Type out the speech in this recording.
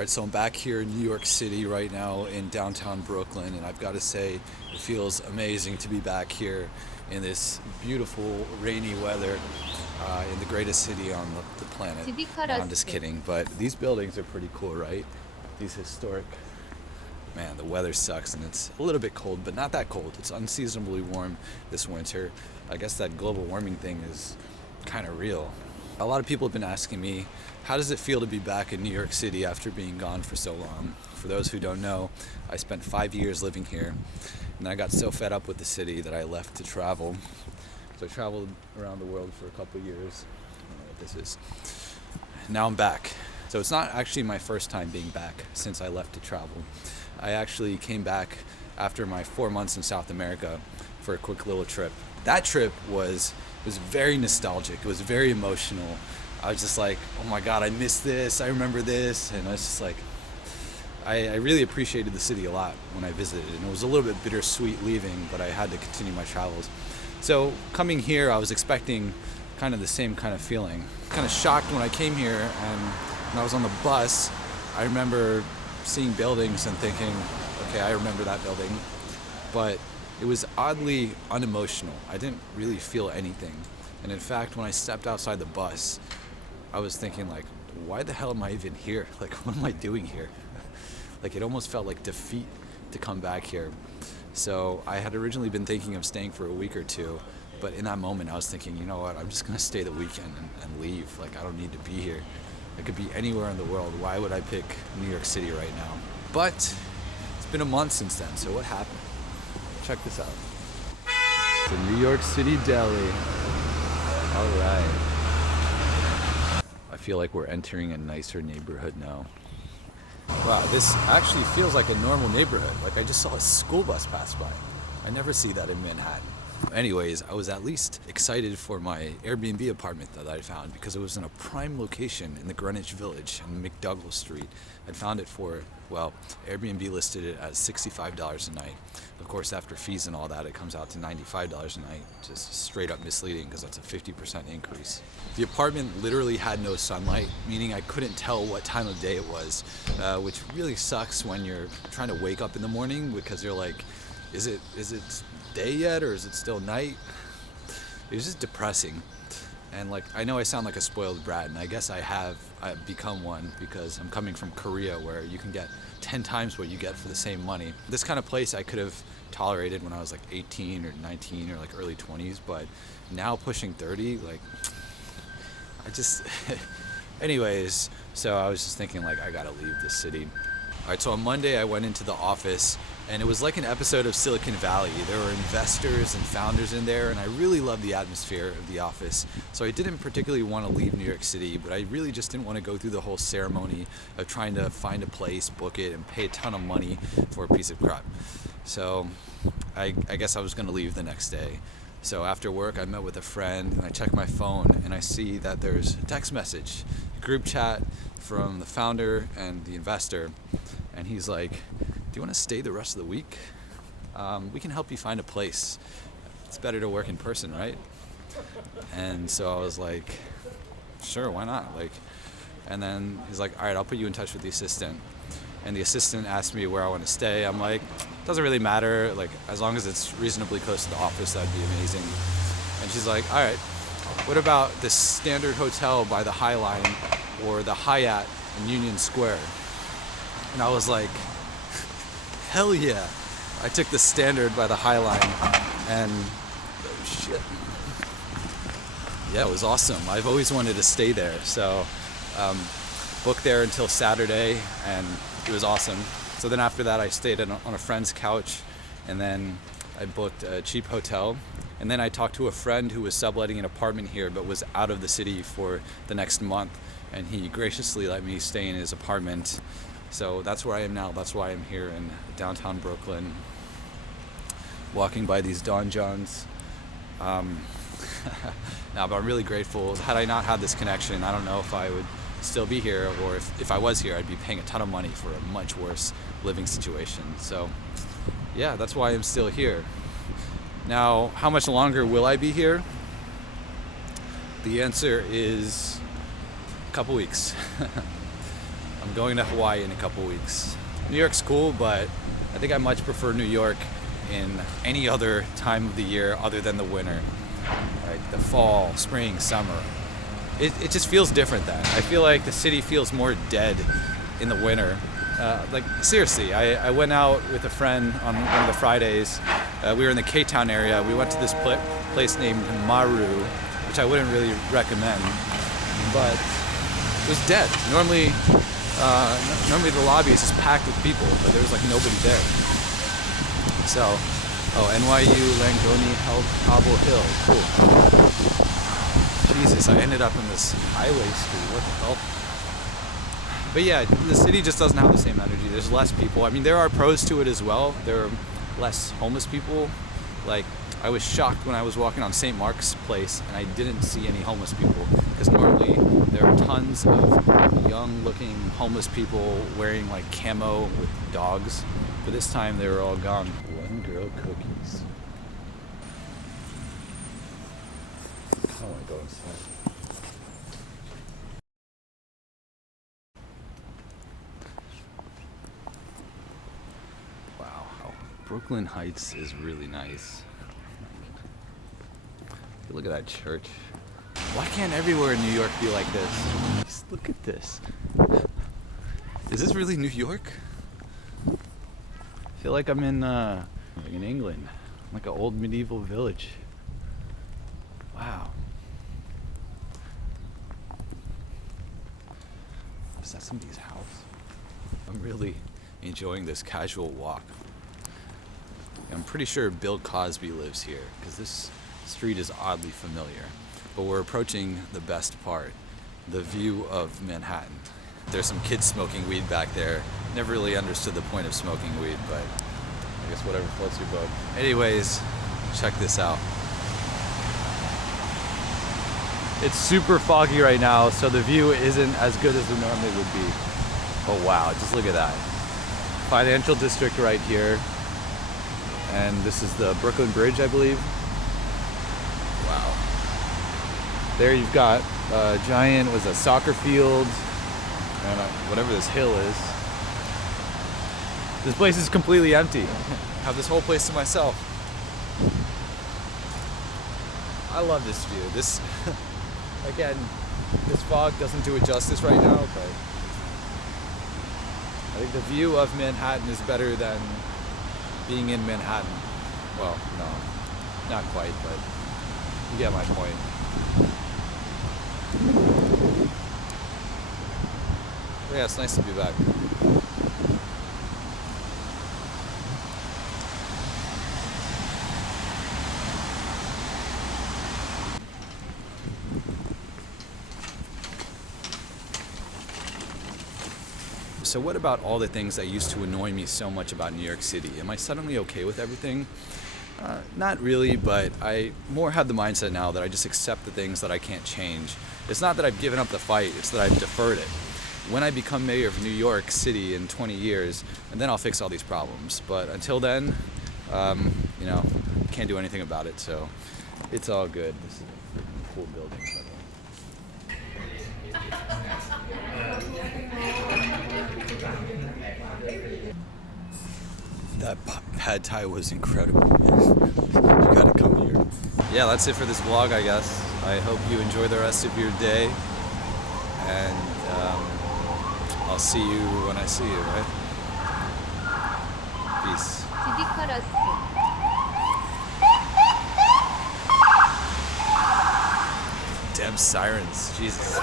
All right, so I'm back here in New York City right now in downtown Brooklyn, and I've got to say it feels amazing to be back here in this beautiful rainy weather in the greatest city on the planet. No, I'm just kidding, but these buildings are pretty cool, right? These historic, man, the weather sucks and it's a little bit cold, but not that cold. It's unseasonably warm this winter. I guess that global warming thing is kind of real. A lot of people have been asking me, how does it feel to be back in New York City after being gone for so long? For those who don't know, I spent 5 years living here, and I got so fed up with the city that I left to travel. So I traveled around the world for a couple of years. I don't know what this is. Now I'm back. So it's not actually my first time being back since I left to travel. I actually came back after my 4 months in South America for a quick little trip. That trip was very nostalgic. It was very emotional. I was just like, oh my God, I miss this. I remember this. And I was just like, I really appreciated the city a lot when I visited. And it was a little bit bittersweet leaving, but I had to continue my travels. So coming here, I was expecting kind of the same kind of feeling. Kind of shocked when I came here, and when I was on the bus, I remember seeing buildings and thinking, okay, I remember that building. But it was oddly unemotional. I didn't really feel anything. And in fact, when I stepped outside the bus, I was thinking like, why the hell am I even here? Like, what am I doing here? Like, it almost felt like defeat to come back here. So I had originally been thinking of staying for a week or two, but in that moment I was thinking, you know what, I'm just gonna stay the weekend and leave. Like, I don't need to be here. I could be anywhere in the world. Why would I pick New York City right now? But it's been a month since then, so what happened? Check this out. The New York City Deli. All right. I feel like we're entering a nicer neighborhood now. Wow, this actually feels like a normal neighborhood. Like, I just saw a school bus pass by. I never see that in Manhattan. Anyways, I was at least excited for my Airbnb apartment that I found because it was in a prime location in the Greenwich Village on McDougall Street. I found it for, well, Airbnb listed it at $65 a night. Of course, after fees and all that, it comes out to $95 a night. Just straight up misleading because that's a 50% increase. The apartment literally had no sunlight, meaning I couldn't tell what time of day it was, which really sucks when you're trying to wake up in the morning because you're like, is it day yet or is it still night? It was just depressing. And like, I know I sound like a spoiled brat, and I guess I've become one because I'm coming from Korea where you can get 10 times what you get for the same money. This kind of place I could have tolerated when I was like 18 or 19 or like early 20s, but now pushing 30, like, I just anyways, so I was just thinking like, I gotta leave this city. All right, so on Monday I went into the office, and it was like an episode of Silicon Valley. There were investors and founders in there, and I really loved the atmosphere of the office. So I didn't particularly want to leave New York City, but I really just didn't want to go through the whole ceremony of trying to find a place, book it, and pay a ton of money for a piece of crap. So I guess I was going to leave the next day. So after work, I met with a friend, and I checked my phone, and I see that there's a text message, a group chat from the founder and the investor, and he's like, do you want to stay the rest of the week? We can help you find a place. It's better to work in person, right? And so I was like, sure, why not? Like, and then he's like, all right, I'll put you in touch with the assistant. And the assistant asked me where I want to stay. I'm like, doesn't really matter. Like, as long as it's reasonably close to the office, that'd be amazing. And she's like, all right, what about this Standard Hotel by the High Line or the Hyatt in Union Square? And I was like, hell yeah. I took the Standard by the High Line, and oh shit. Yeah, it was awesome. I've always wanted to stay there. So booked there until Saturday, and it was awesome. So then after that, I stayed on a friend's couch, and then I booked a cheap hotel. And then I talked to a friend who was subletting an apartment here, but was out of the city for the next month. And he graciously let me stay in his apartment. So that's where I am now. That's why I'm here in downtown Brooklyn, walking by these donjons. Now, but I'm really grateful. Had I not had this connection, I don't know if I would still be here, or if I was here, I'd be paying a ton of money for a much worse living situation. So yeah, that's why I'm still here. Now, how much longer will I be here? The answer is a couple weeks. I'm I'm going to Hawaii in a couple weeks. New York's cool, but I think I much prefer New York in any other time of the year other than the winter. Like the fall, spring, summer. It just feels different then. I feel like the city feels more dead in the winter. Like seriously, I went out with a friend on one of the Fridays. We were in the K-Town area. We went to this place named Maru, which I wouldn't really recommend, but it was dead. Normally the lobby is just packed with people, but there was like nobody there. So, NYU Langone Cobble Hill, cool. Jesus, I ended up in this highway street. What the hell? But yeah, the city just doesn't have the same energy. There's less people. I mean, there are pros to it as well. There are less homeless people. Like, I was shocked when I was walking on St. Mark's Place and I didn't see any homeless people. Because normally there are tons of young-looking homeless people wearing like camo with dogs. But this time they were all gone. One girl cookies. I want to go inside. Wow, Brooklyn Heights is really nice. Look at that church. Why can't everywhere in New York be like this? Just look at this. Is this really New York? I feel like I'm in England, like an old medieval village. Wow. Is that somebody's house? I'm really enjoying this casual walk. I'm pretty sure Bill Cosby lives here because this street is oddly familiar. But we're approaching the best part, the view of Manhattan. There's some kids smoking weed back there. Never really understood the point of smoking weed, but I guess whatever floats your boat. Anyways, check this out. It's super foggy right now, so the view isn't as good as it normally would be. But wow, just look at that. Financial district right here. And this is the Brooklyn Bridge, I believe. Wow. There you've got a giant, a soccer field, and whatever this hill is. This place is completely empty. I have this whole place to myself. I love this view. This, again, this fog doesn't do it justice right now, but I think the view of Manhattan is better than being in Manhattan. Well, no, not quite, but you get my point. But yeah, it's nice to be back. So what about all the things that used to annoy me so much about New York City? Am I suddenly okay with everything? Not really, but I more have the mindset now that I just accept the things that I can't change. It's not that I've given up the fight, it's that I've deferred it. When I become mayor of New York City in 20 years, and then I'll fix all these problems. But until then, can't do anything about it, so it's all good. This is a freaking cool building, by the way. That pad thai was incredible. You gotta come here. Yeah, that's it for this vlog, I guess. I hope you enjoy the rest of your day, and I'll see you when I see you, right? Peace. Damn sirens, Jesus.